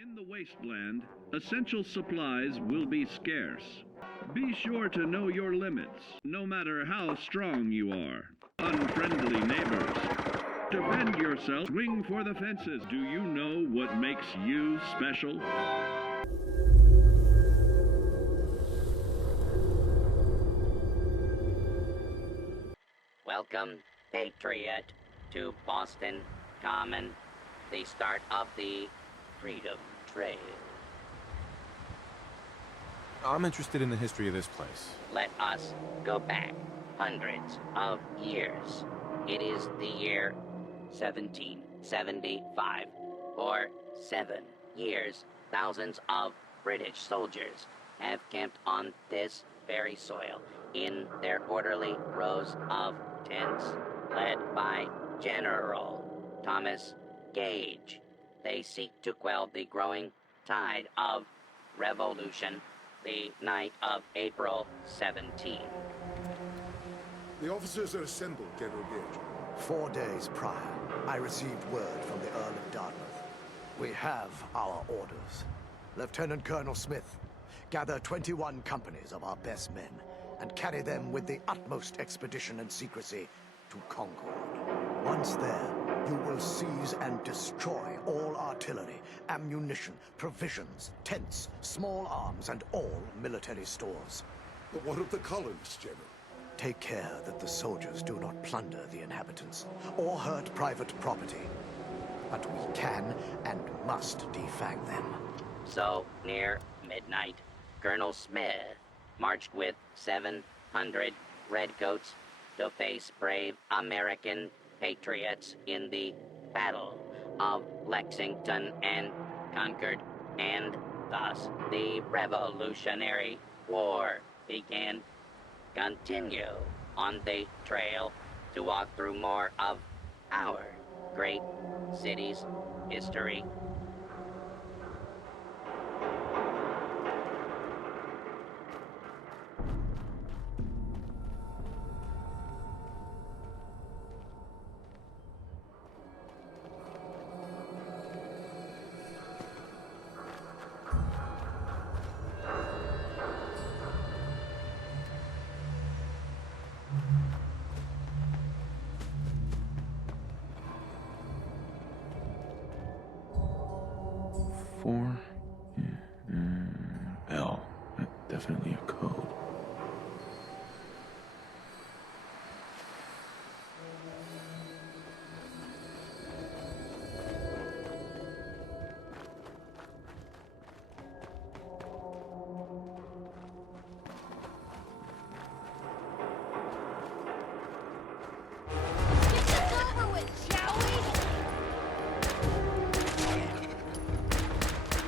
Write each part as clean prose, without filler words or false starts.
In the wasteland, essential supplies will be scarce. Be sure to know your limits, no matter how strong you are. Unfriendly neighbors. Defend yourself. Swing for the fences. Do you know what makes you special? Welcome, Patriot, to Boston Common, the start of the Freedom Trail. I'm interested in the history of this place. Let us go back hundreds of years. It is the year 1775. For 7 years, thousands of British soldiers have camped on this very soil in their orderly rows of tents, led by General Thomas Gage. They seek to quell the growing tide of revolution the night of April 17. The officers are assembled, General Gage. 4 days prior, I received word from the Earl of Dartmouth. We have our orders. Lieutenant Colonel Smith, gather 21 companies of our best men and carry them with the utmost expedition and secrecy to Concord. Once there, you will seize and destroy all artillery, ammunition, provisions, tents, small arms, and all military stores. But what of the colonists, General? Take care that the soldiers do not plunder the inhabitants or hurt private property. But we can and must defang them. So, near midnight, Colonel Smith marched with 700 redcoats to face brave American patriots in the Battle of Lexington and Concord, and thus the Revolutionary War began. Continue on the trail to walk through more of our great city's history. Bell. Definitely a code.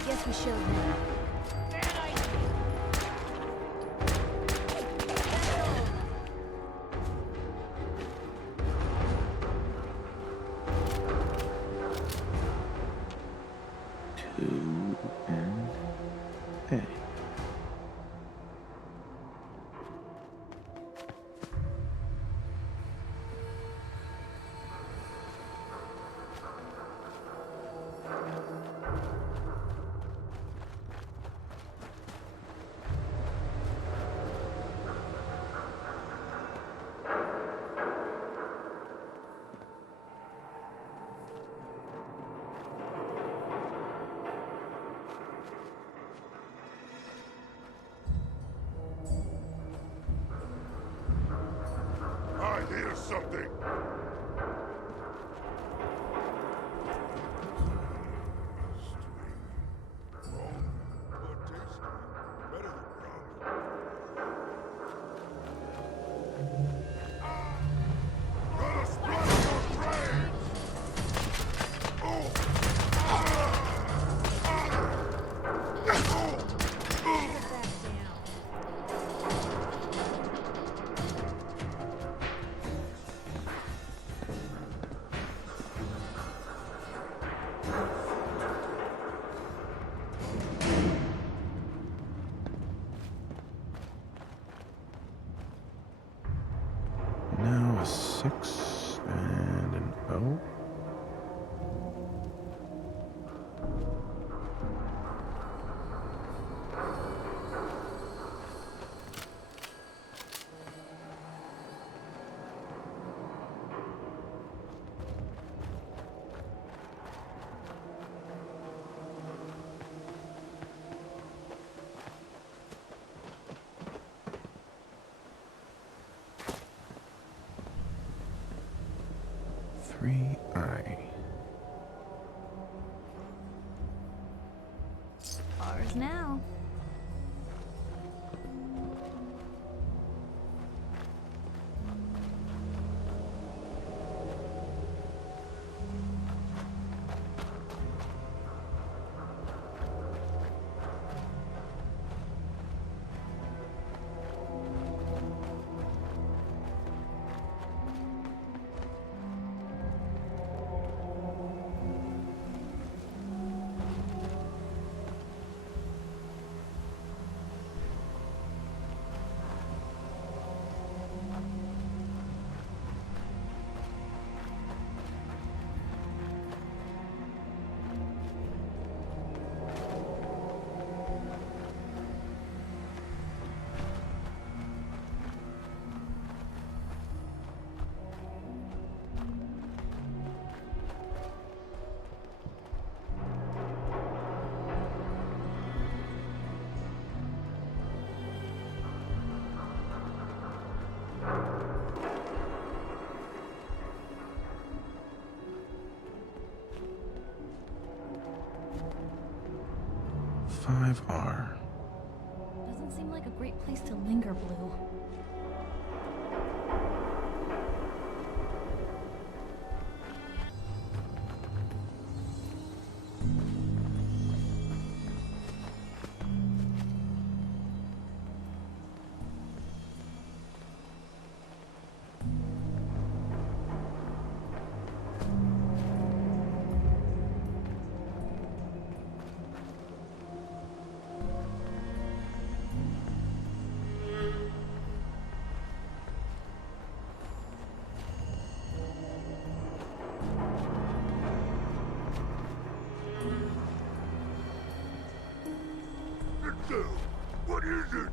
Guess we should now. 3I. Ours now. R. Doesn't seem like a great place to linger, Blue. What is it?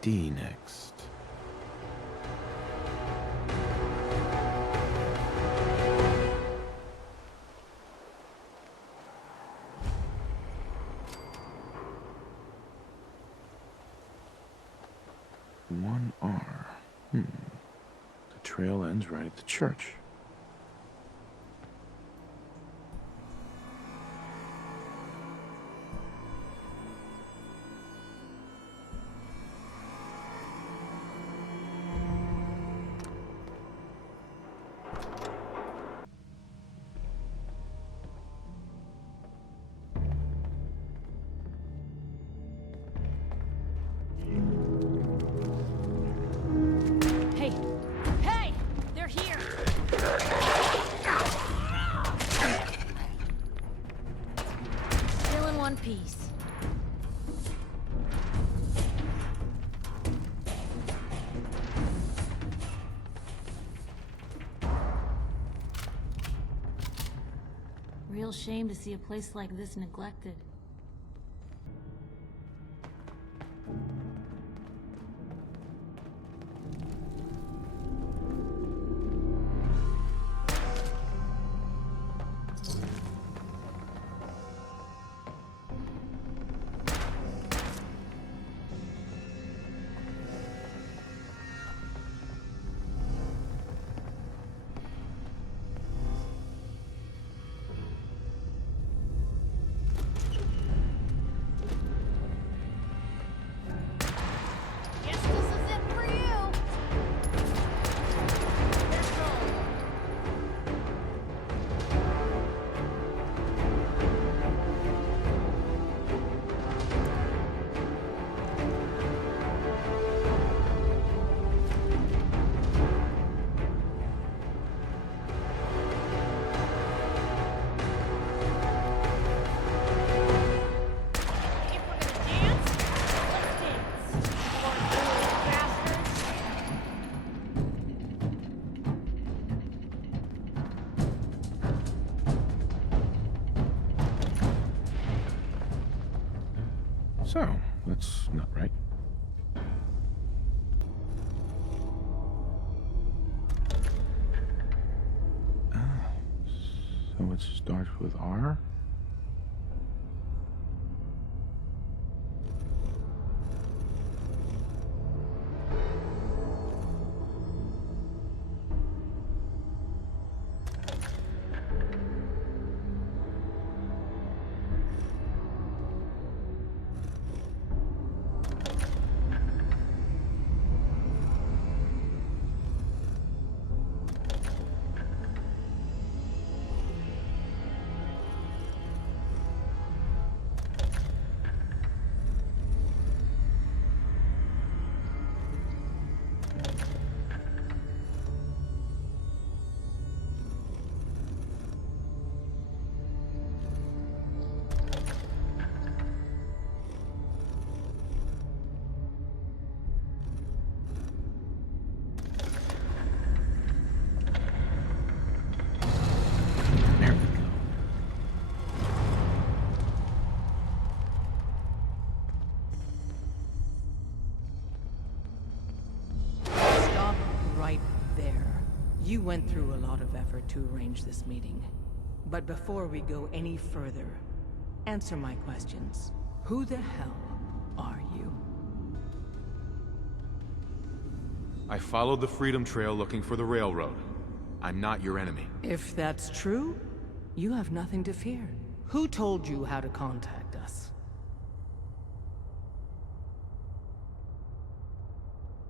D next. One R. The trail ends right at the church. Peace. Real shame to see a place like this neglected. So, that's not right. So it starts with R? You went through a lot of effort to arrange this meeting. But before we go any further, answer my questions. Who the hell are you? I followed the Freedom Trail looking for the railroad. I'm not your enemy. If that's true, you have nothing to fear. Who told you how to contact us?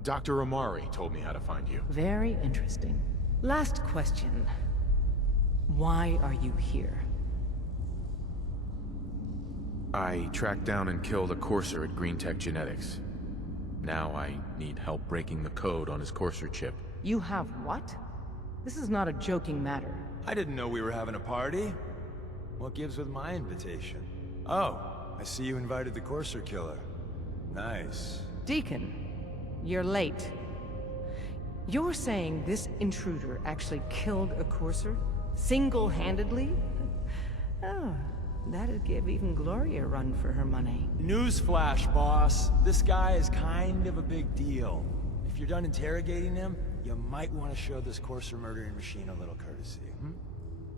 Dr. Amari told me how to find you. Very interesting. Last question. Why are you here? I tracked down and killed a Courser at Green Tech Genetics. Now I need help breaking the code on his Courser chip. You have what? This is not a joking matter. I didn't know we were having a party. What gives with my invitation? Oh, I see you invited the Courser killer. Nice. Deacon, you're late. You're saying this intruder actually killed a Courser? Single-handedly? Oh, that'd give even Gloria a run for her money. Newsflash, boss. This guy is kind of a big deal. If you're done interrogating him, you might want to show this Courser murdering machine a little courtesy.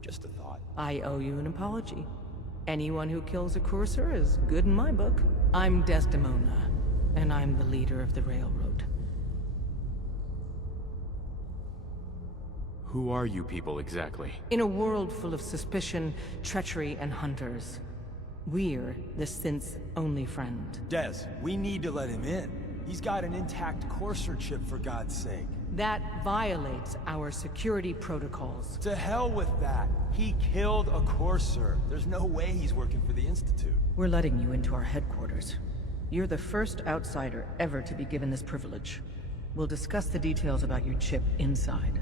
Just a thought. I owe you an apology. Anyone who kills a Courser is good in my book. I'm Desdemona, and I'm the leader of the railroad. Who are you people exactly? In a world full of suspicion, treachery, and hunters, we're the synth's only friend. Des, we need to let him in. He's got an intact Courser chip, for God's sake. That violates our security protocols. To hell with that. He killed a Courser. There's no way he's working for the Institute. We're letting you into our headquarters. You're the first outsider ever to be given this privilege. We'll discuss the details about your chip inside.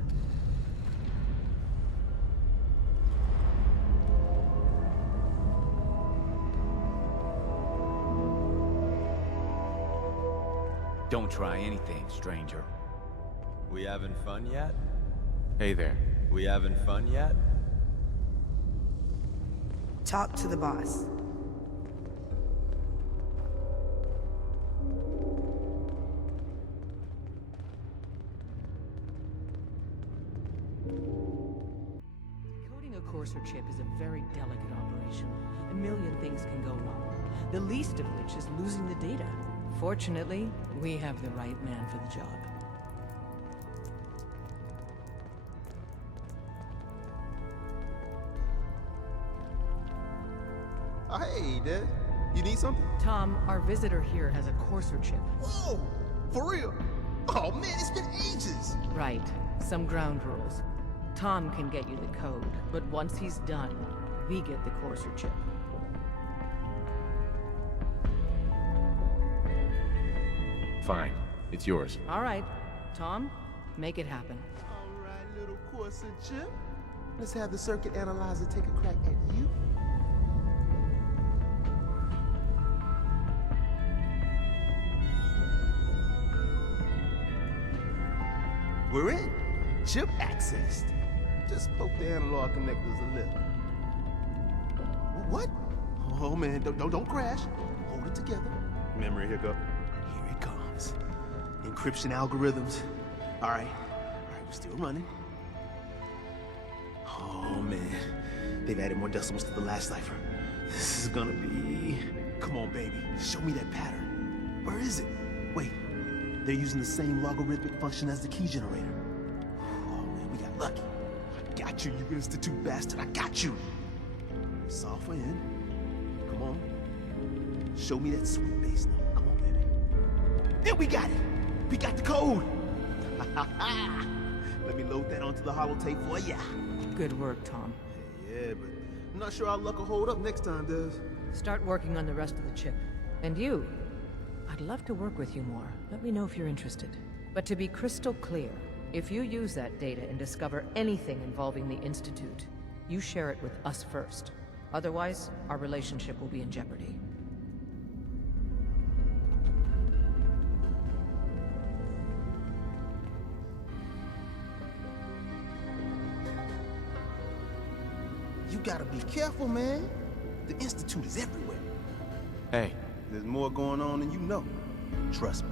Don't try anything, stranger. We having fun yet? Hey there. We having fun yet? Talk to the boss. Decoding a Courser chip is a very delicate operation. A million things can go wrong, the least of which is losing the data. Fortunately, we have the right man for the job. Oh, hey, Des. You need something? Tom, our visitor here has a Courser chip. Whoa! For real? Oh, man, it's been ages! Right. Some ground rules. Tom can get you the code, but once he's done, we get the Courser chip. Fine. It's yours. All right. Tom, make it happen. All right, little Courser chip. Let's have the circuit analyzer take a crack at you. We're in. Chip accessed. Just poke the analog connectors a little. What? Oh man, don't crash. Hold it together. Memory hiccup. Here it comes. Encryption algorithms. All right, we're still running. Oh man, they've added more decimals to the last cipher. This is gonna be... Come on, baby, show me that pattern. Where is it? Wait, they're using the same logarithmic function as the key generator. Oh man, we got lucky. I got you, you Institute bastard, I got you. Software in. Come on. Show me that sweet bass number. Come on, baby. Then we got it. We got the code. Let me load that onto the holotape for ya. Good work, Tom. Yeah, but I'm not sure our luck will hold up next time, Des. Start working on the rest of the chip. And you, I'd love to work with you more. Let me know if you're interested. But to be crystal clear, if you use that data and discover anything involving the Institute, you share it with us first. Otherwise, our relationship will be in jeopardy. You gotta be careful, man. The Institute is everywhere. Hey. There's more going on than you know. Trust me.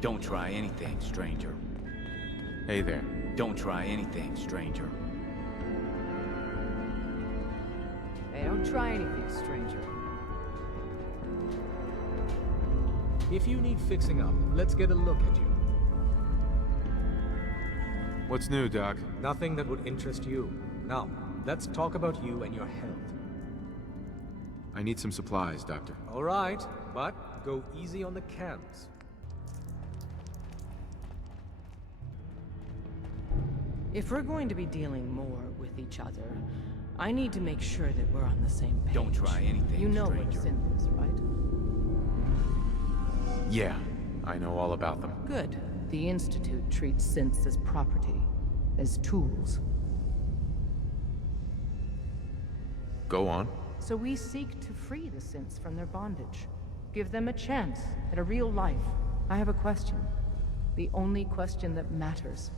Don't try anything, stranger. Hey there. Don't try anything, stranger. Hey, don't try anything, stranger. If you need fixing up, let's get a look at you. What's new, Doc? Nothing that would interest you. Now, let's talk about you and your health. I need some supplies, Doctor. All right, but go easy on the cans. If we're going to be dealing more with each other, I need to make sure that we're on the same page. Don't try anything, You know stranger. what synth is, right? Yeah, I know all about them. Good. The Institute treats synths as property, as tools. Go on. So we seek to free the synths from their bondage. Give them a chance at a real life. I have a question. The only question that matters.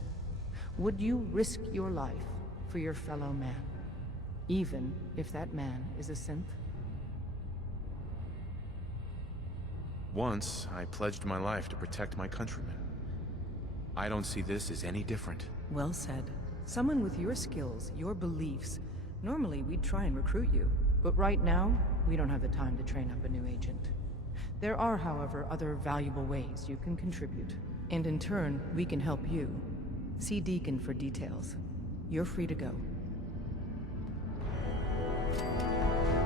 Would you risk your life for your fellow man? Even if that man is a synth? Once, I pledged my life to protect my countrymen. I don't see this as any different. Well said. Someone with your skills, your beliefs. Normally, we'd try and recruit you. But right now, we don't have the time to train up a new agent. There are, however, other valuable ways you can contribute. And in turn, we can help you. See Deacon for details. You're free to go.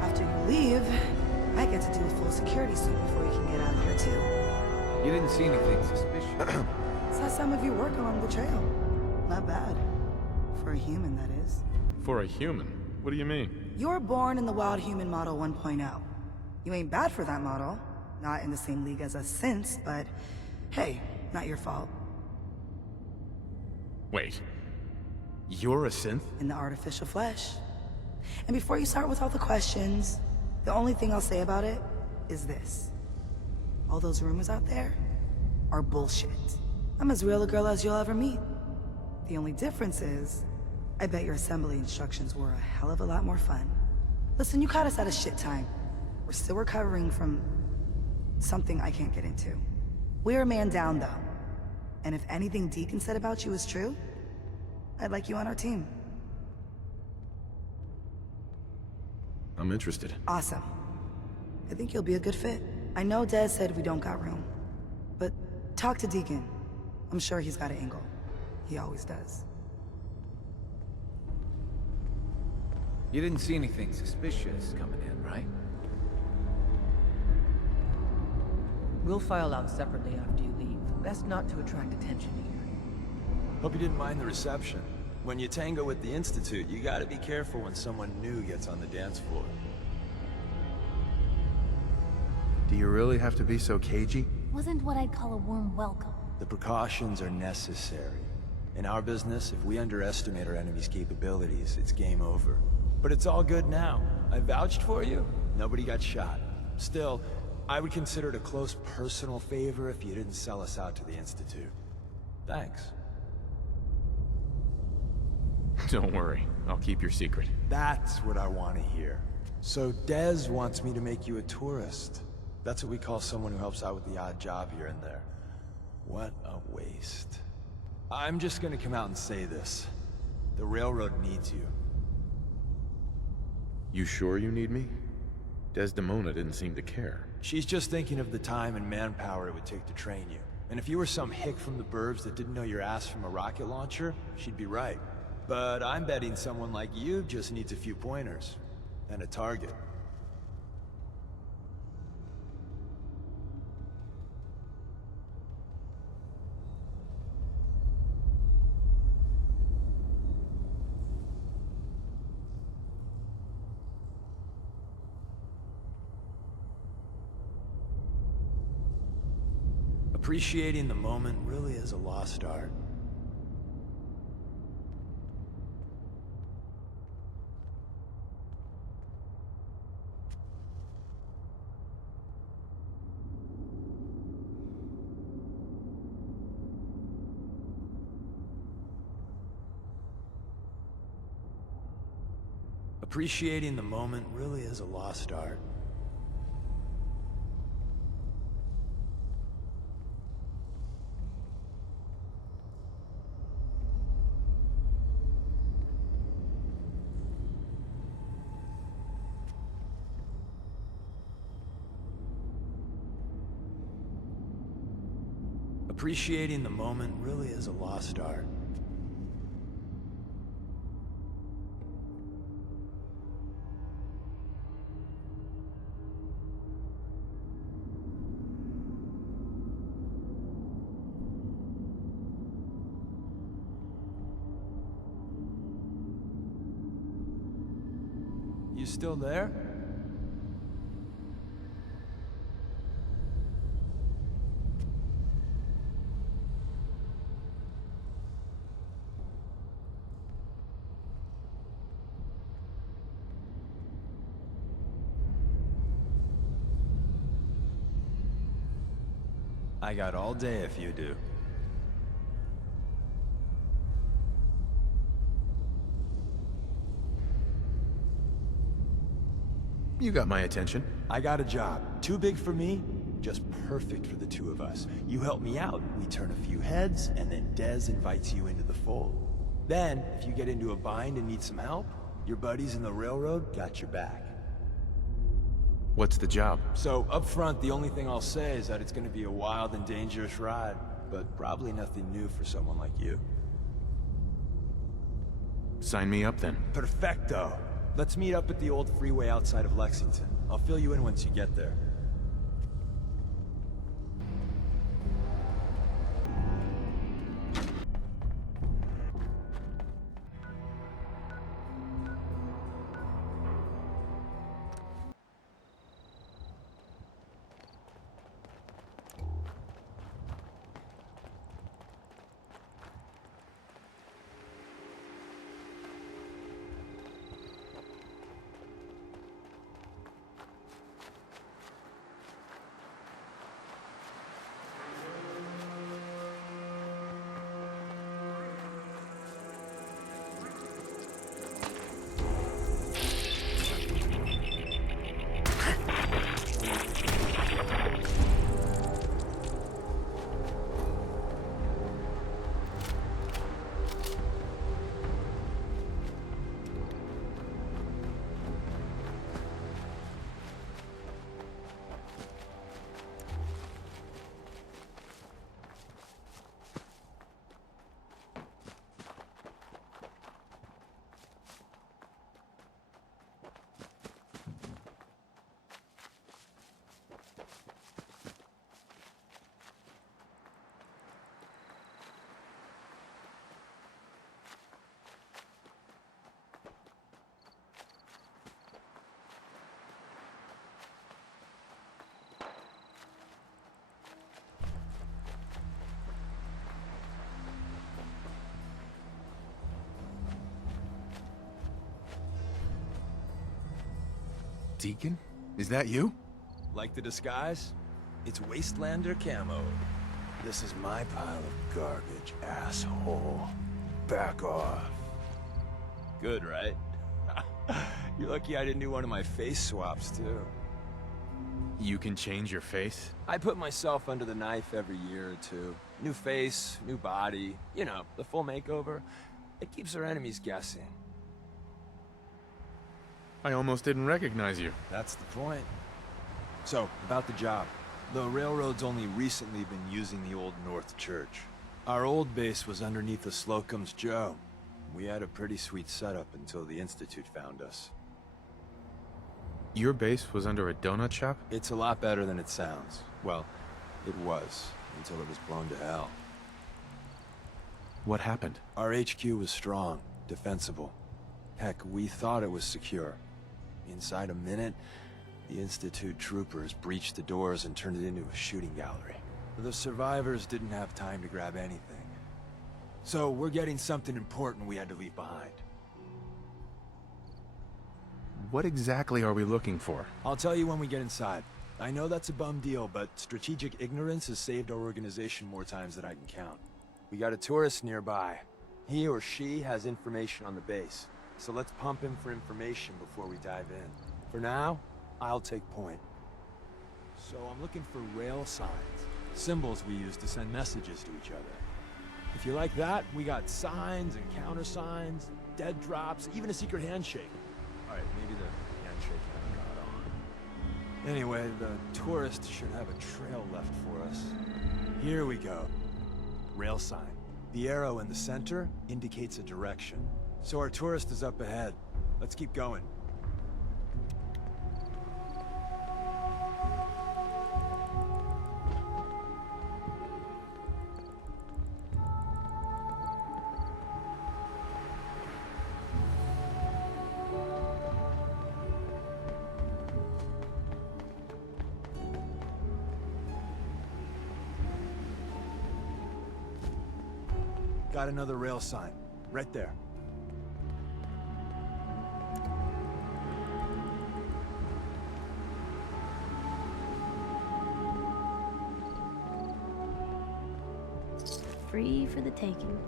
After you leave, I get to do a full security sweep before you can get out of here too. You didn't see anything suspicious. Saw some of you work along the trail. Not bad. For a human, that is. For a human? What do you mean? You were born in the Wild Human Model 1.0. You ain't bad for that model. Not in the same league as us since, but hey, not your fault. Wait. You're a synth? In the artificial flesh. And before you start with all the questions, the only thing I'll say about it is this. All those rumors out there are bullshit. I'm as real a girl as you'll ever meet. The only difference is, I bet your assembly instructions were a hell of a lot more fun. Listen, you caught us at a shit time. We're still recovering from something I can't get into. We're a man down, though. And if anything Deacon said about you is true, I'd like you on our team. I'm interested. Awesome. I think you'll be a good fit. I know Des said we don't got room, but talk to Deacon. I'm sure he's got an angle. He always does. You didn't see anything suspicious coming in, right? We'll file out separately after you leave. Best not to attract attention here. Hope you didn't mind the reception. When you tango with the Institute, you gotta be careful when someone new gets on the dance floor. Do you really have to be so cagey? Wasn't what I'd call a warm welcome. The precautions are necessary. In our business, if we underestimate our enemy's capabilities, it's game over. But it's all good now. I vouched for you. Nobody got shot. Still, I would consider it a close personal favor if you didn't sell us out to the Institute. Thanks. Don't worry, I'll keep your secret. That's what I want to hear. So Dez wants me to make you a tourist. That's what we call someone who helps out with the odd job here and there. What a waste. I'm just gonna come out and say this. The railroad needs you. You sure you need me? Desdemona didn't seem to care. She's just thinking of the time and manpower it would take to train you. And if you were some hick from the burbs that didn't know your ass from a rocket launcher, she'd be right. But I'm betting someone like you just needs a few pointers. And a target. Appreciating the moment really is a lost art. Appreciating the moment really is a lost art. Appreciating the moment really is a lost art. You still there? I got all day if you do. You got my attention. I got a job. Too big for me, just perfect for the two of us. You help me out, we turn a few heads, and then Dez invites you into the fold. Then, if you get into a bind and need some help, your buddies in the railroad got your back. What's the job? So, up front, the only thing I'll say is that it's gonna be a wild and dangerous ride, but probably nothing new for someone like you. Sign me up then. Perfecto! Let's meet up at the old freeway outside of Lexington. I'll fill you in once you get there. Deacon? Is that you? Like the disguise? It's Wastelander camo. This is my pile of garbage, asshole. Back off. good, right? You're lucky I didn't do one of my face swaps, too. You can change your face? I put myself under the knife every year or two. New face, new body, you know, the full makeover. It keeps our enemies guessing. I almost didn't recognize you. That's the point. So, about the job. The railroad's only recently been using the old North Church. Our old base was underneath the Slocum's Joe. We had a pretty sweet setup until the Institute found us. Your base was under a donut shop? It's a lot better than it sounds. Well, it was, until it was blown to hell. What happened? Our HQ was strong, defensible. Heck, we thought it was secure. Inside a minute, the Institute troopers breached the doors and turned it into a shooting gallery. The survivors didn't have time to grab anything. So we're getting something important we had to leave behind. What exactly are we looking for? I'll tell you when we get inside. I know that's a bum deal, but strategic ignorance has saved our organization more times than I can count. We got a tourist nearby. He or she has information on the base. So let's pump him for information before we dive in. For now, I'll take point. So I'm looking for rail signs. Symbols we use to send messages to each other. If you like that, we got signs and countersigns, dead drops, even a secret handshake. Alright, maybe the handshake never got on. Anyway, the tourist should have a trail left for us. Here we go. Rail sign. The arrow in the center indicates a direction. So our tourist is up ahead. Let's keep going. Got another rail sign. Right there. Free for the taking.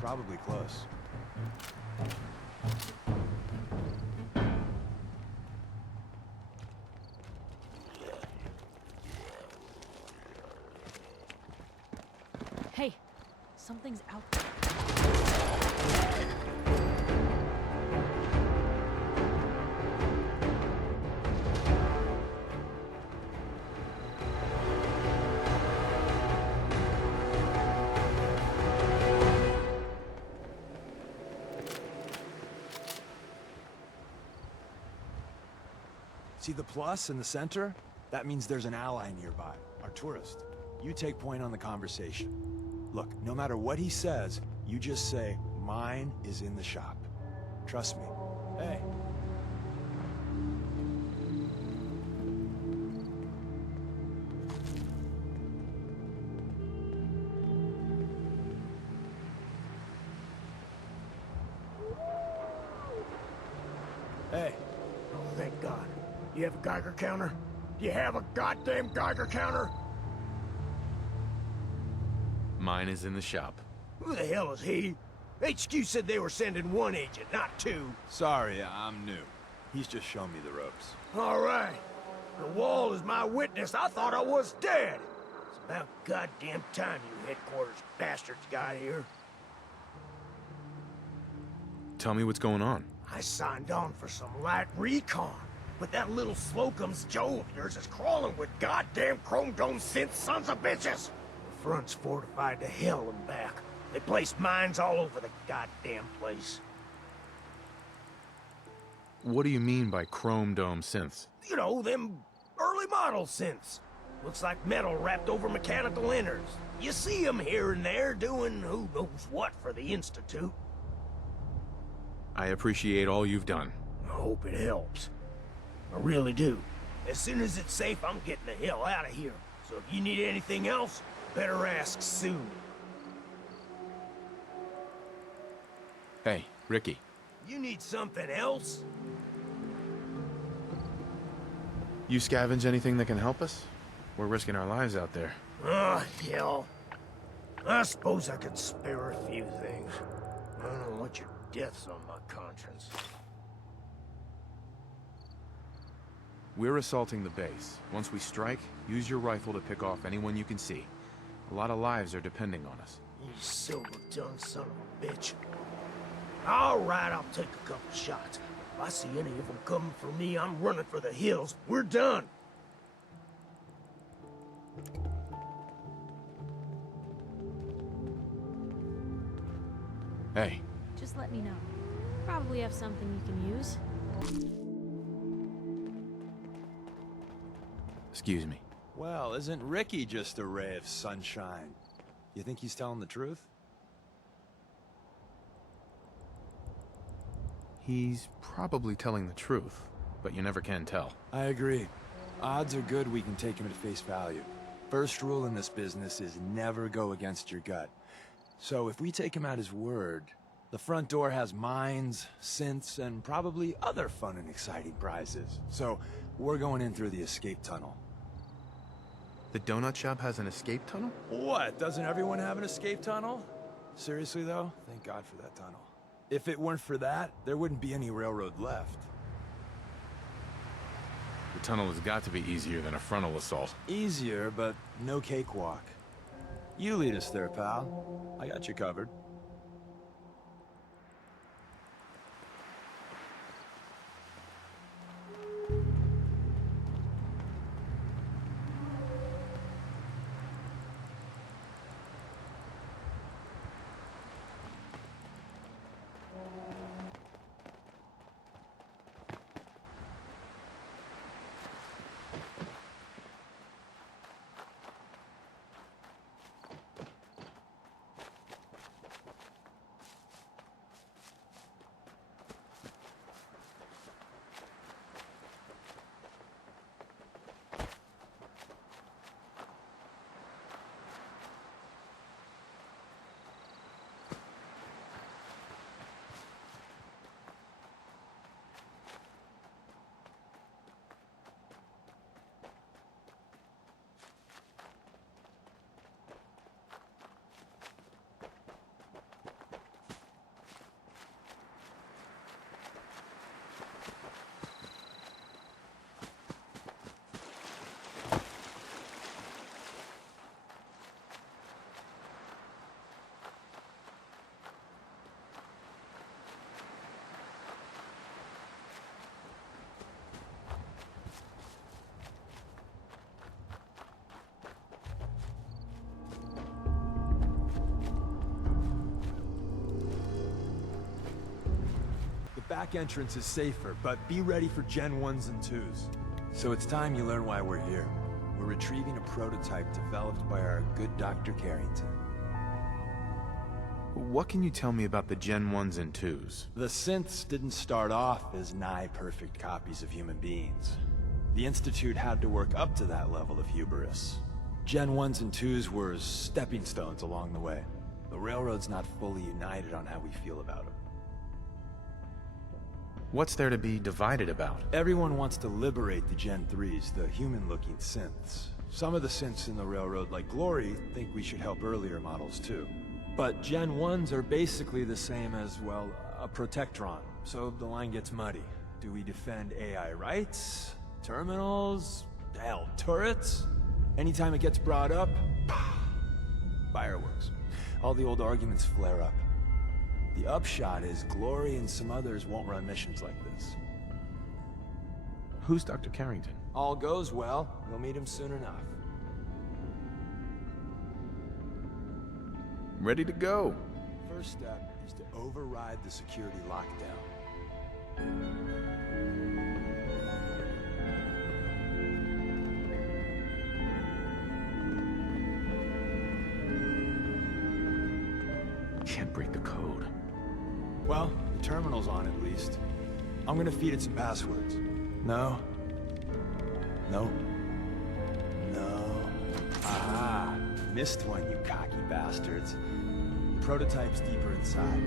Probably close. Hey, something's out there. See the plus in the center? That means there's an ally nearby, our tourist. You take point on the conversation. Look, no matter what he says, you just say, mine is in the shop. Trust me. Hey. Hey. Oh, thank God. You have a Geiger counter? Do you have a goddamn Geiger counter? Mine is in the shop. Who the hell is he? HQ said they were sending one agent, not two. Sorry, I'm new. He's just showing me the ropes. All right. The wall is my witness. I thought I was dead. It's about goddamn time you headquarters bastards got here. Tell me what's going on. I signed on for some light recon, but that little Slocum's Joe of yours is crawling with goddamn chrome dome synth sons of bitches. The front's fortified to hell and back. They placed mines all over the goddamn place. What do you mean by chrome dome synths? You know, them early model synths. Looks like metal wrapped over mechanical innards. You see them here and there doing who knows what for the Institute. I appreciate all you've done. I hope it helps. I really do. As soon as it's safe, I'm getting the hell out of here. So if you need anything else, better ask soon. Hey, Ricky. You need something else? You scavenge anything that can help us? We're risking our lives out there. Oh, hell. I suppose I could spare a few things. I don't want your deaths on my conscience. We're assaulting the base. Once we strike, use your rifle to pick off anyone you can see. A lot of lives are depending on us. You silver-tongued son of a bitch. All right, I'll take a couple shots. If I see any of them coming for me, I'm running for the hills. We're done. Hey. Just let me know. Probably have something you can use. Excuse me. Well, isn't Ricky just a ray of sunshine? You think he's telling the truth? He's probably telling the truth, but you never can tell. I agree. Odds are good we can take him at face value. First rule in this business is never go against your gut. So if we take him at his word, the front door has mines, synths, and probably other fun and exciting prizes. So we're going in through the escape tunnel. The donut shop has an escape tunnel? What? Doesn't everyone have an escape tunnel? Seriously though, thank God for that tunnel. If it weren't for that, there wouldn't be any railroad left. The tunnel has got to be easier than a frontal assault. Easier, but no cakewalk. You lead us there, pal. I got you covered. Back entrance is safer, but be ready for Gen 1s and 2s. So it's time you learn why we're here. We're retrieving a prototype developed by our good Dr. Harrington. What can you tell me about the Gen 1s and 2s? The synths didn't start off as nigh-perfect copies of human beings. The Institute had to work up to that level of hubris. Gen 1s and 2s were stepping stones along the way. The Railroad's not fully united on how we feel about them. What's there to be divided about? Everyone wants to liberate the Gen 3s, the human-looking synths. Some of the synths in the Railroad, like Glory, think we should help earlier models too. But Gen 1s are basically the same as, well, a Protectron. So the line gets muddy. Do we defend AI rights? Terminals? Hell, turrets? Anytime it gets brought up, fireworks. All the old arguments flare up. The upshot is Glory and some others won't run missions like this. Who's Dr. Harrington? All goes well, we'll meet him soon enough. Ready to go. First step is to override the security lockdown. Can't break the code. Well, the terminal's on at least. I'm gonna feed it some passwords. No? No? No. Aha! Missed one, you cocky bastards. The prototype's deeper inside.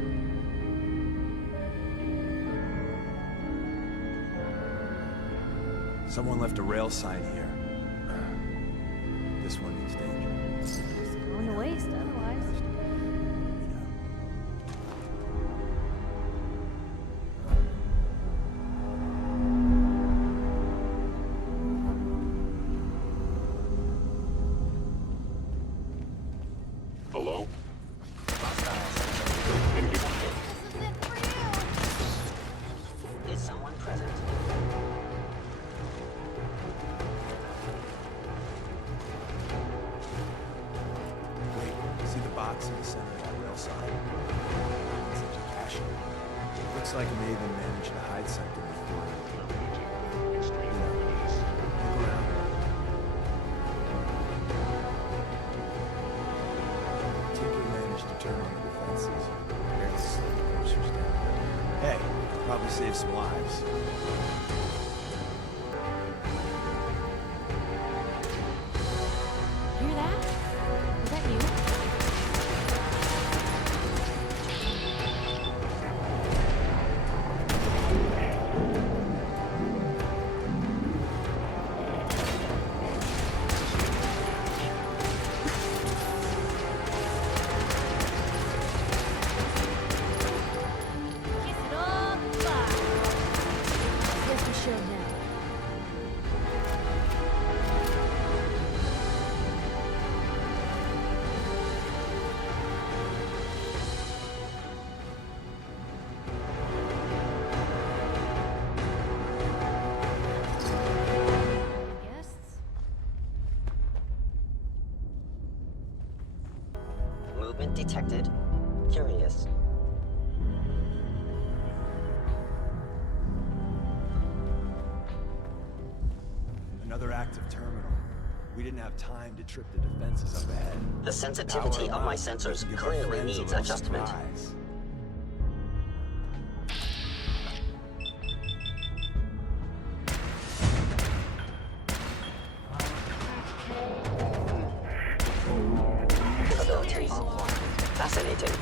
Someone left a rail sign here. This one means danger. It's going to waste otherwise. Hello? Is someone present? See the box in the center of that rail sign? It's such a cache. It looks like Maven managed to hide something before. Look around. Tinker managed to turn on the defenses. Barely slowed the coursers down. Hey, probably saved some lives. Hear that? Was that you? Kiss it all goodbye. Guess we should now. Guests? Movement detected. Curious. Another active terminal. We didn't have time to trip the defenses up ahead. The sensitivity of my sensors clearly needs adjustment. Surprise. Capabilities. Fascinating.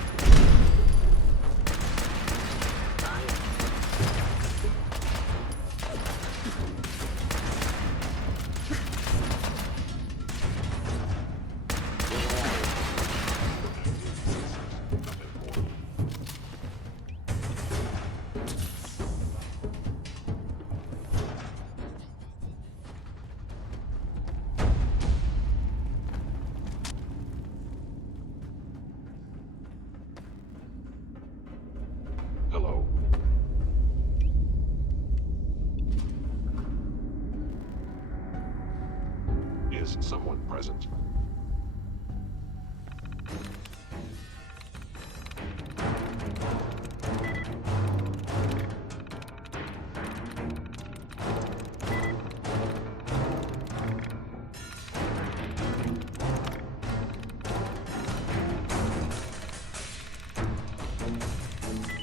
Hello? Is someone present?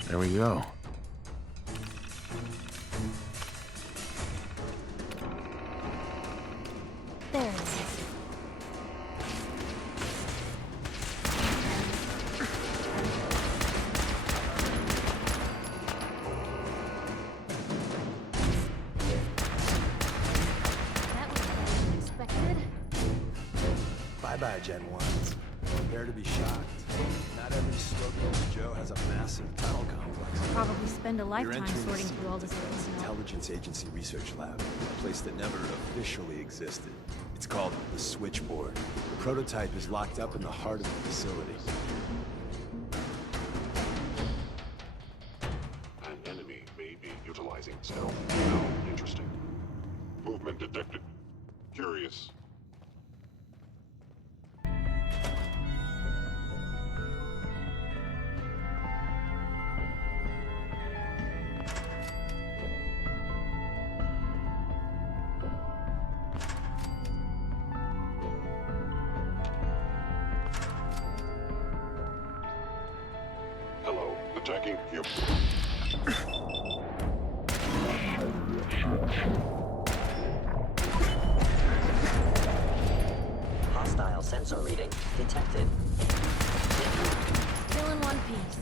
There we go. There it is. That was better than expected. Bye-bye, Gen 1s. Prepare to be shocked. Not every slow-nosed Joe has a massive tunnel complex. Probably spend a You're lifetime entering the sorting through all this Secret intel. Intelligence Agency Research Lab, a place that never officially existed. It's called the Switchboard. The prototype is locked up in the heart of the facility. An enemy may be utilizing stealth. How interesting. Movement detected. Curious. Hello, attacking you. sensor reading detected. Still in one piece.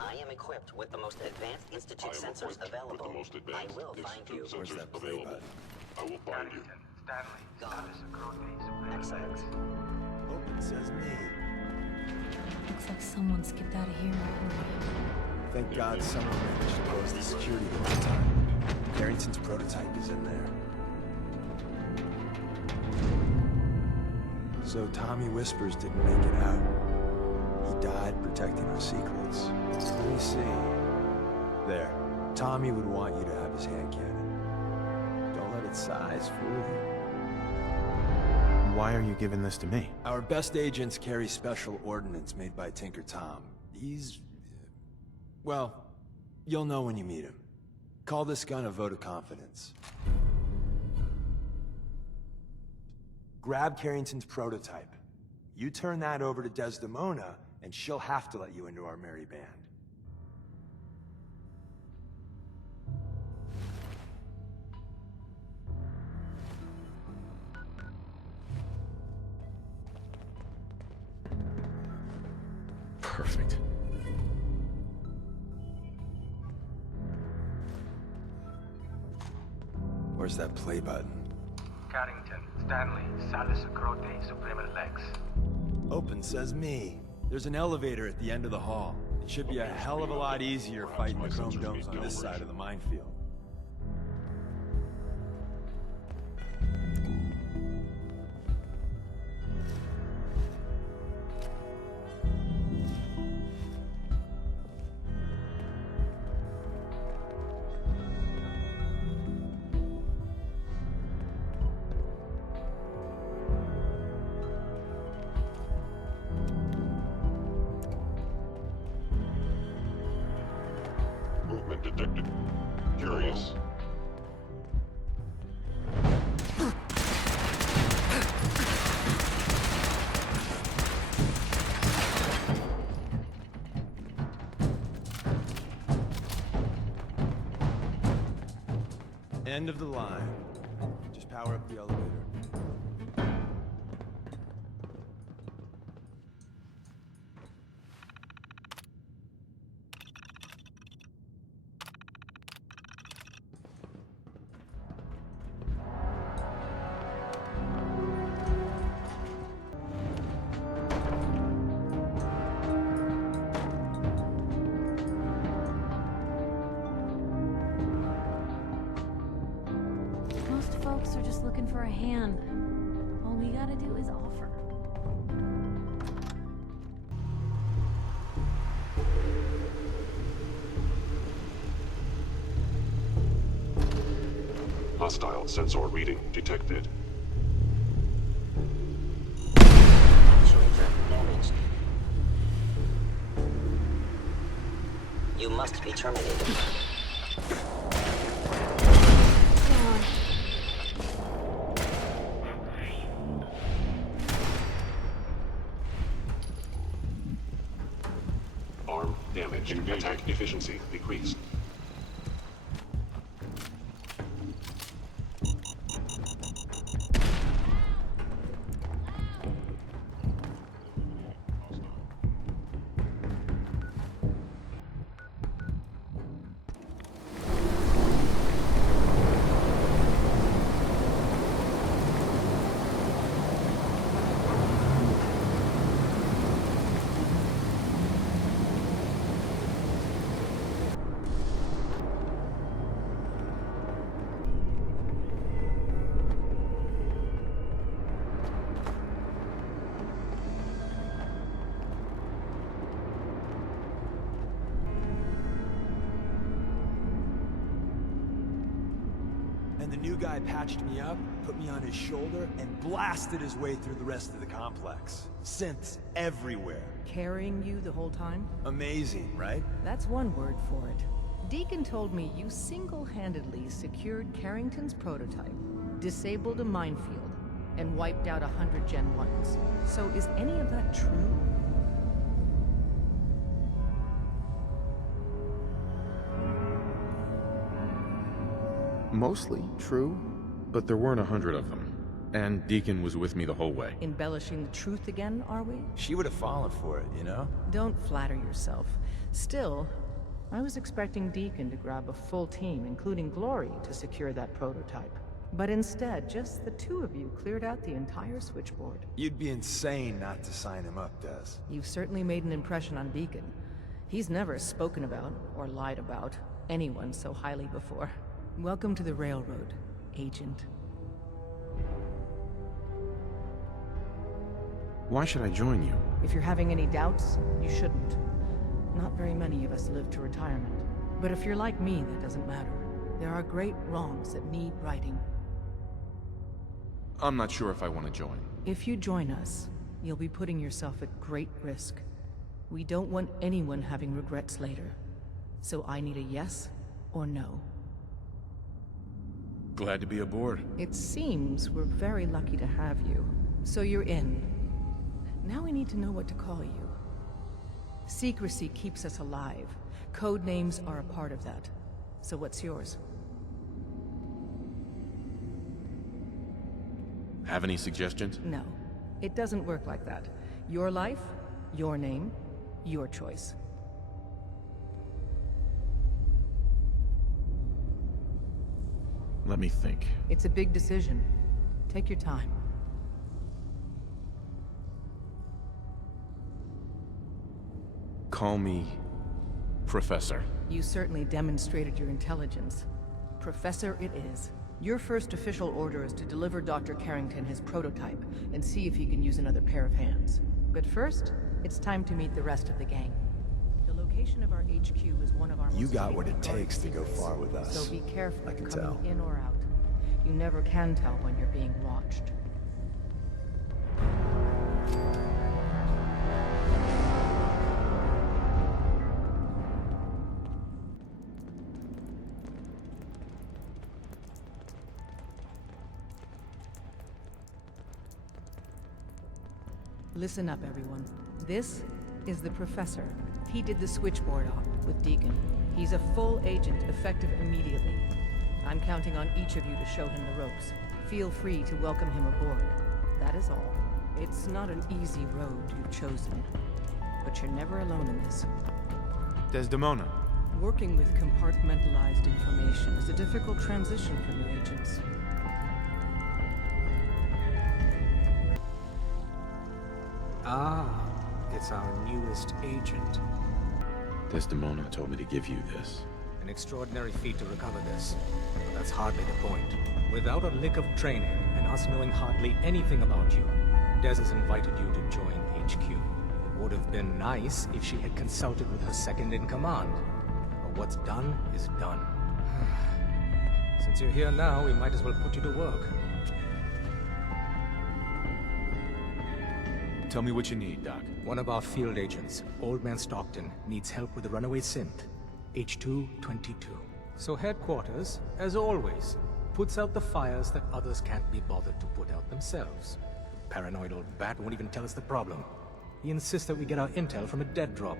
I am equipped with the most advanced Institute sensors available. I will find you. Where's that play button? I will find you. Excellent. Open says me. Looks like someone skipped out of here in a hurry. Thank God someone managed to close the security door in time. Harrington's prototype is in there. So Tommy Whispers didn't make it out. He died protecting our secrets. Let me see. There. Tommy would want you to have his hand cannon. Don't let its size fool you. Why are you giving this to me? Our best agents carry special ordnance made by Tinker Tom. He's... well, you'll know when you meet him. Call this gun a vote of confidence. Grab Carrington's prototype. You turn that over to Desdemona, and she'll have to let you into our merry band. Perfect. Where's that play button? Harrington, Stanley, Salus Acrote, Supreme Lex. Open says me. There's an elevator at the end of the hall. It should be a hell of a lot easier fighting the chrome domes on this side of the minefield. Movement detected. Curious. End of the line. Just power up the elevator. Most folks are just looking for a hand. All we gotta do is offer. Hostile sensor reading detected. Actuator damaged. You must be terminated. Arm damage. Attack efficiency decreased. And the new guy patched me up, put me on his shoulder, and blasted his way through the rest of the complex. Synths everywhere. Carrying you the whole time? Amazing, right? That's one word for it. Deacon told me you single-handedly secured Harrington's prototype, disabled a minefield, and wiped out 100 Gen1s. So is any of that true? Mostly true, but there weren't 100 of them. And Deacon was with me the whole way. Embellishing the truth again, are we? She would have fallen for it, you know? Don't flatter yourself. Still, I was expecting Deacon to grab a full team, including Glory, to secure that prototype. But instead, just the two of you cleared out the entire switchboard. You'd be insane not to sign him up, Des. You've certainly made an impression on Deacon. He's never spoken about, or lied about, anyone so highly before. Welcome to the Railroad, Agent. Why should I join you? If you're having any doubts, you shouldn't. Not very many of us live to retirement. But if you're like me, that doesn't matter. There are great wrongs that need righting. I'm not sure if I want to join. If you join us, you'll be putting yourself at great risk. We don't want anyone having regrets later. So I need a yes or no. Glad to be aboard. It seems we're very lucky to have you. So you're in. Now we need to know what to call you. Secrecy keeps us alive. Code names are a part of that. So what's yours? Have any suggestions? No. It doesn't work like that. Your life, your name, your choice. Let me think. It's a big decision. Take your time. Call me Professor. You certainly demonstrated your intelligence. Professor it is. Your first official order is to deliver Dr. Harrington his prototype and see if he can use another pair of hands. But first, it's time to meet the rest of the gang. The location of our HQ is one of our You got what it takes to go far with us. So be careful I can coming tell. in or out. You never can tell when you're being watched. Listen up, everyone. This is the Professor. He did the switchboard op with Deacon. He's a full agent, effective immediately. I'm counting on each of you to show him the ropes. Feel free to welcome him aboard. That is all. It's not an easy road you've chosen, but you're never alone in this. Desdemona. Working with compartmentalized information is a difficult transition for new agents. Ah, it's our newest agent. Desdemona told me to give you this. An extraordinary feat to recover this. But that's hardly the point. Without a lick of training, and us knowing hardly anything about you, Des has invited you to join HQ. It would have been nice if she had consulted with her second-in-command. But what's done is done. Since you're here now, we might as well put you to work. Tell me what you need, Doc. One of our field agents, Old Man Stockton, needs help with the runaway synth, H222. So headquarters, as always, puts out the fires that others can't be bothered to put out themselves. The paranoid old bat won't even tell us the problem. He insists that we get our intel from a dead drop.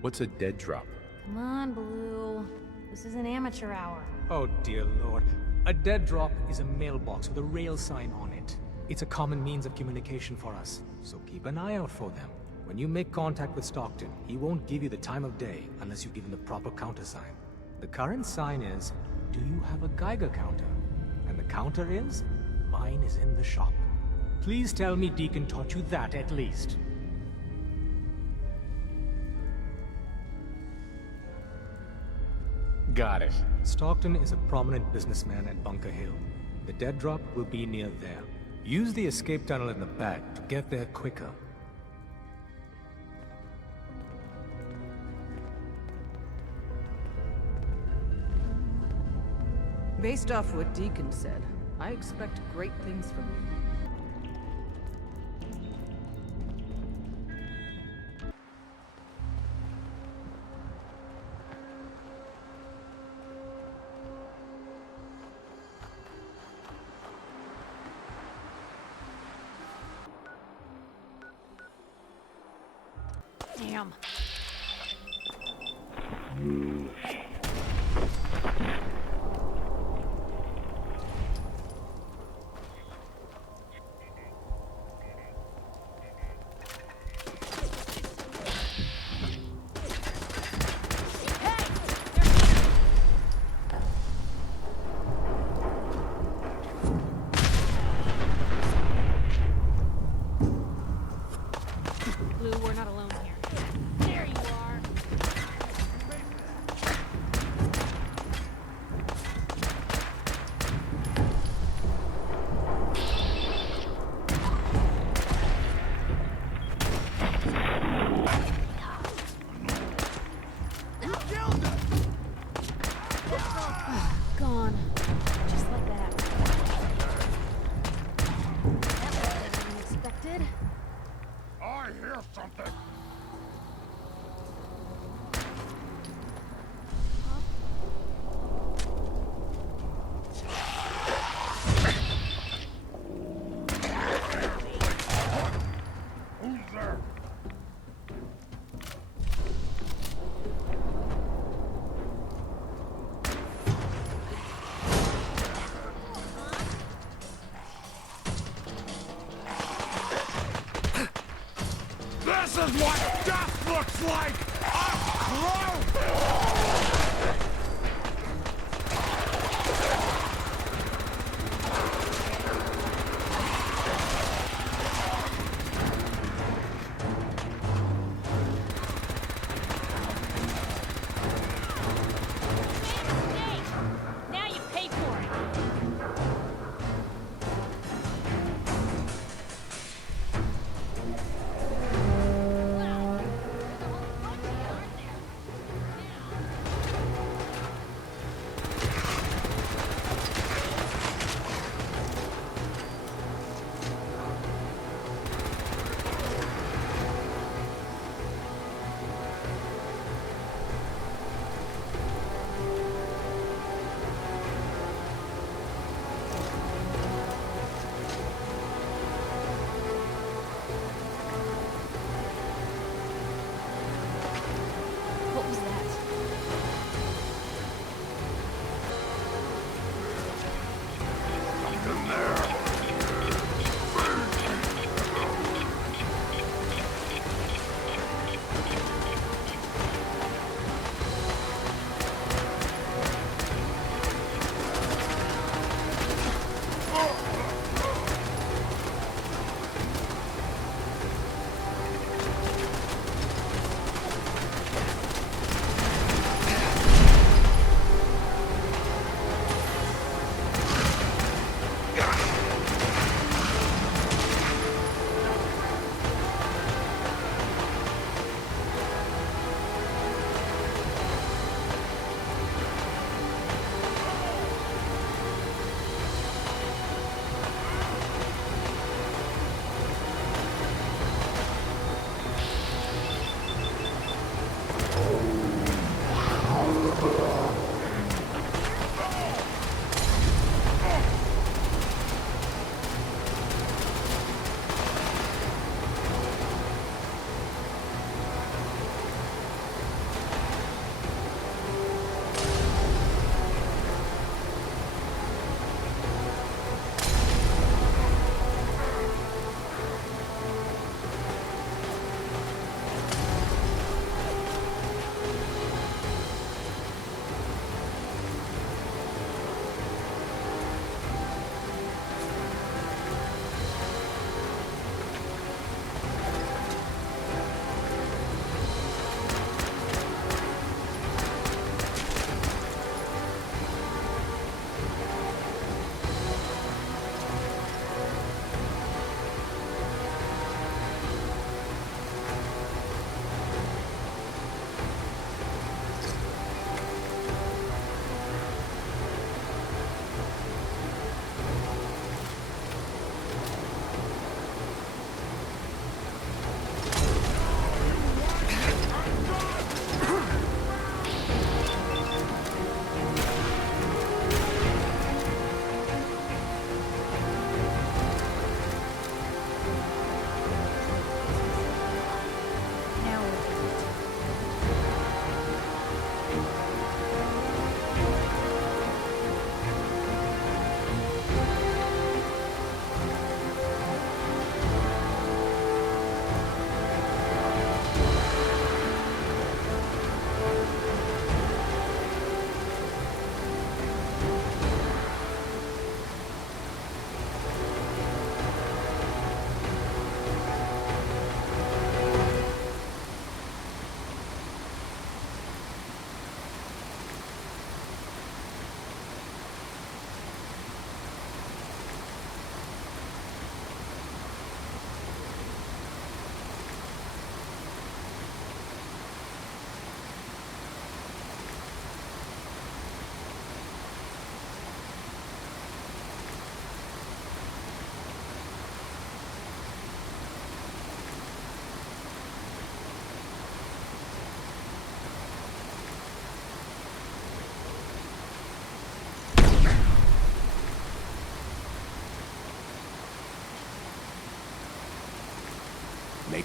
What's a dead drop? Come on, Blue. This is an amateur hour. Oh dear lord. A dead drop is a mailbox with a rail sign on it. It's a common means of communication for us, so keep an eye out for them. When you make contact with Stockton, he won't give you the time of day unless you give him the proper countersign. The current sign is, do you have a Geiger counter? And the counter is, mine is in the shop. Please tell me Deacon taught you that at least. Got it. Stockton is a prominent businessman at Bunker Hill. The dead drop will be near there. Use the escape tunnel in the back to get there quicker. Based off what Deacon said, I expect great things from you. Damn. Blue, we're not alone here. There you are. Gone. Just like that. That was better than expected. I hear something! Who's there? This is what death looks like! Up close! Now you pay for it.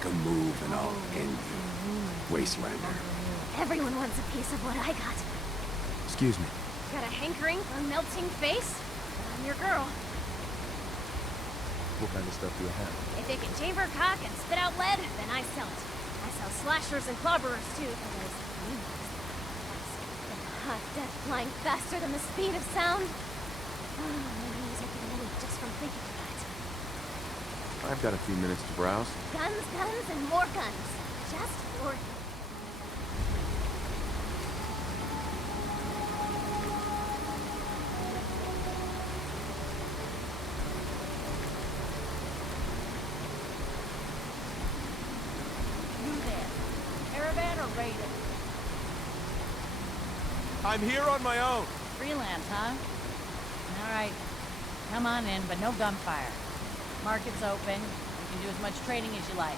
a move and I'll end you, Wastelander. Everyone wants a piece of what I got. Excuse me. Got a hankering for a melting face? I'm your girl. What kind of stuff do you have? If they can chamber cock and spit out lead, then I sell it. I sell slashers and clobberers too, because we know hot death flying faster than the speed of sound. Oh, my knees are getting weak just from thinking about it. I've got a few minutes to browse. Guns, guns, and more guns. Just for you. I'm here on my own. Freelance, huh? All right. Come on in, but no gunfire. Market's open. You can do as much trading as you like.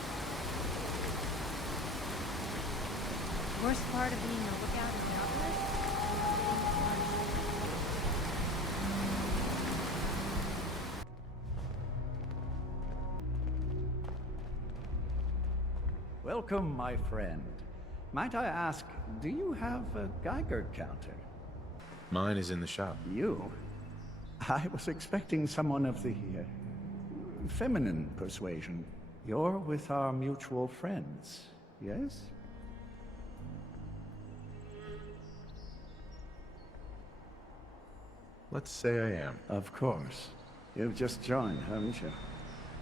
Worst part of being a lookout is the outlet. Welcome, my friend. Might I ask, do you have a Geiger counter? Mine is in the shop. You? I was expecting someone of the feminine persuasion. You're with our mutual friends, yes? Let's say I am. Of course. You've just joined, haven't you?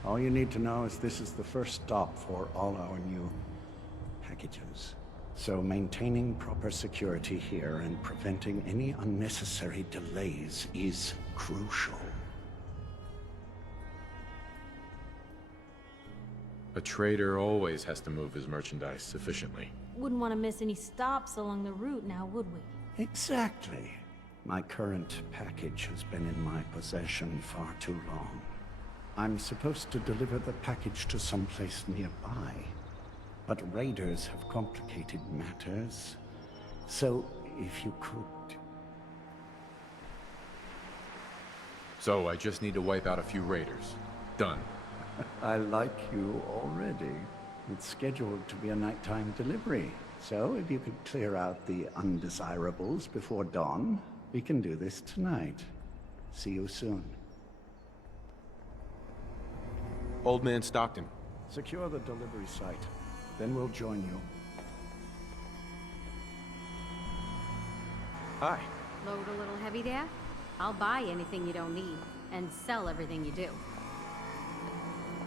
All you need to know is this is the first stop for all our new packages. So maintaining proper security here and preventing any unnecessary delays is crucial. A trader always has to move his merchandise sufficiently. Wouldn't want to miss any stops along the route now, would we? Exactly. My current package has been in my possession far too long. I'm supposed to deliver the package to someplace nearby. But raiders have complicated matters. So, if you could... So, I just need to wipe out a few raiders. Done. I like you already. It's scheduled to be a nighttime delivery. So, if you could clear out the undesirables before dawn, we can do this tonight. See you soon. Old Man Stockton. Secure the delivery site. Then we'll join you. Hi. Load a little heavy there? I'll buy anything you don't need, and sell everything you do.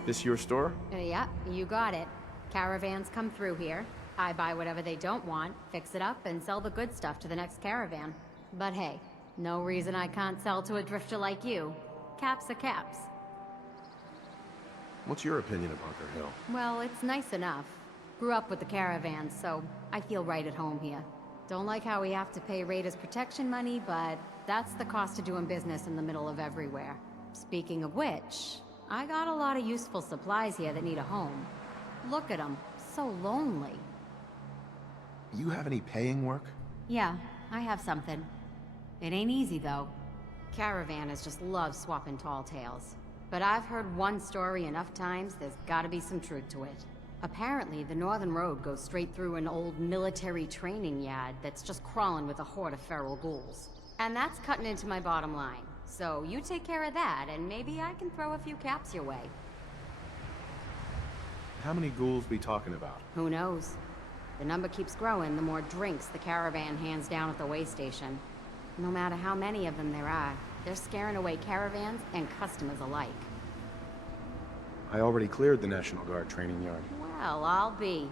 This your store? Yeah, you got it. Caravans come through here. I buy whatever they don't want, fix it up, and sell the good stuff to the next caravan. But hey, no reason I can't sell to a drifter like you. Caps are caps. What's your opinion of Bunker Hill? Well, it's nice enough. Grew up with the caravans, so I feel right at home here. Don't like how we have to pay raiders protection money, but that's the cost of doing business in the middle of everywhere. Speaking of which, I got a lot of useful supplies here that need a home. Look at them, so lonely. You have any paying work? Yeah, I have something. It ain't easy, though. Caravanners just love swapping tall tales. But I've heard one story enough times, there's gotta be some truth to it. Apparently, the Northern Road goes straight through an old military training yard that's just crawling with a horde of feral ghouls. And that's cutting into my bottom line. So you take care of that, and maybe I can throw a few caps your way. How many ghouls we talking about? Who knows? The number keeps growing the more drinks the caravan hands down at the way station. No matter how many of them there are, they're scaring away caravans and customers alike. I already cleared the National Guard training yard. Well, I'll be.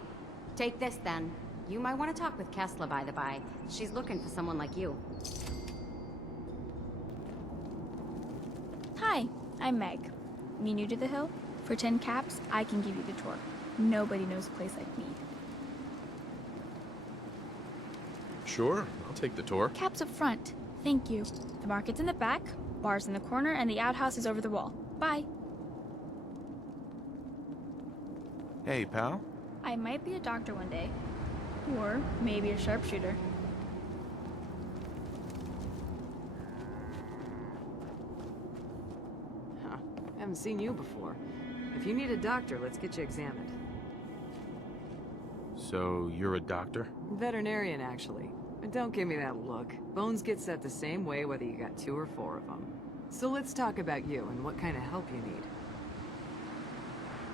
Take this, then. You might want to talk with Kessler, by the by. She's looking for someone like you. Hi, I'm Meg. You new to the Hill? For 10 caps, I can give you the tour. Nobody knows a place like me. Sure, I'll take the tour. Caps up front. Thank you. The market's in the back, bar's in the corner, and the outhouse is over the wall. Bye. Hey, pal. I might be a doctor one day. Or maybe a sharpshooter. Huh. Haven't seen you before. If you need a doctor, let's get you examined. So, you're a doctor? Veterinarian, actually. And don't give me that look. Bones get set the same way whether you got 2 or 4 of them. So let's talk about you and what kind of help you need.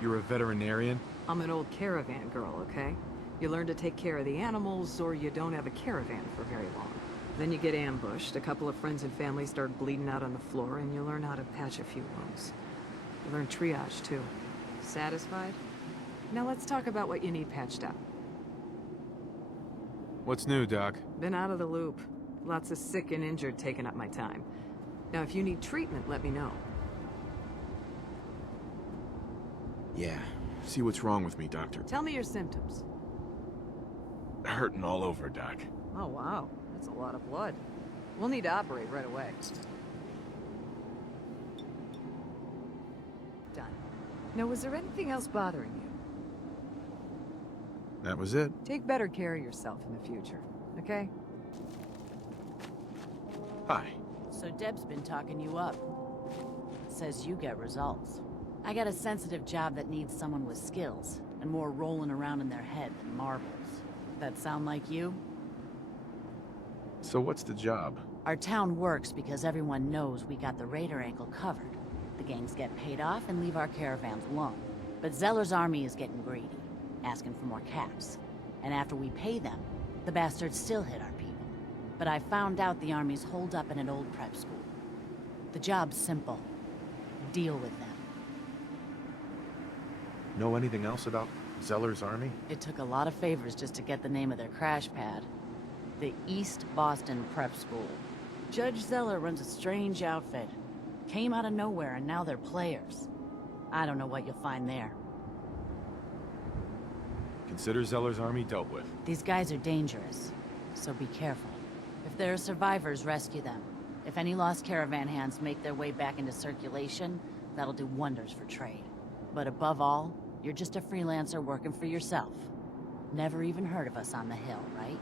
You're a veterinarian? I'm an old caravan girl, okay? You learn to take care of the animals, or you don't have a caravan for very long. Then you get ambushed, a couple of friends and family start bleeding out on the floor, and you learn how to patch a few wounds. You learn triage, too. Satisfied? Now let's talk about what you need patched up. What's new, Doc? Been out of the loop. Lots of sick and injured taking up my time. Now, if you need treatment, let me know. Yeah. See what's wrong with me, Doctor. Tell me your symptoms. Hurting all over, Doc. Oh, wow. That's a lot of blood. We'll need to operate right away. Done. Now, was there anything else bothering you? That was it. Take better care of yourself in the future, okay? Hi. So Deb's been talking you up. Says you get results. I got a sensitive job that needs someone with skills, and more rolling around in their head than marbles. That sound like you? So what's the job? Our town works because everyone knows we got the raider angle covered. The gangs get paid off and leave our caravans alone. But Zeller's army is getting greedy, asking for more caps. And after we pay them, the bastards still hit our people. But I found out the army's holed up in an old prep school. The job's simple. Deal with them. Know anything else about Zeller's army? It took a lot of favors just to get the name of their crash pad. The East Boston Prep School. Judge Zeller runs a strange outfit. Came out of nowhere and now they're players. I don't know what you'll find there. Consider Zeller's army dealt with. These guys are dangerous, so be careful. If there are survivors, rescue them. If any lost caravan hands make their way back into circulation, that'll do wonders for trade. But above all, you're just a freelancer working for yourself. Never even heard of us on the Hill, right?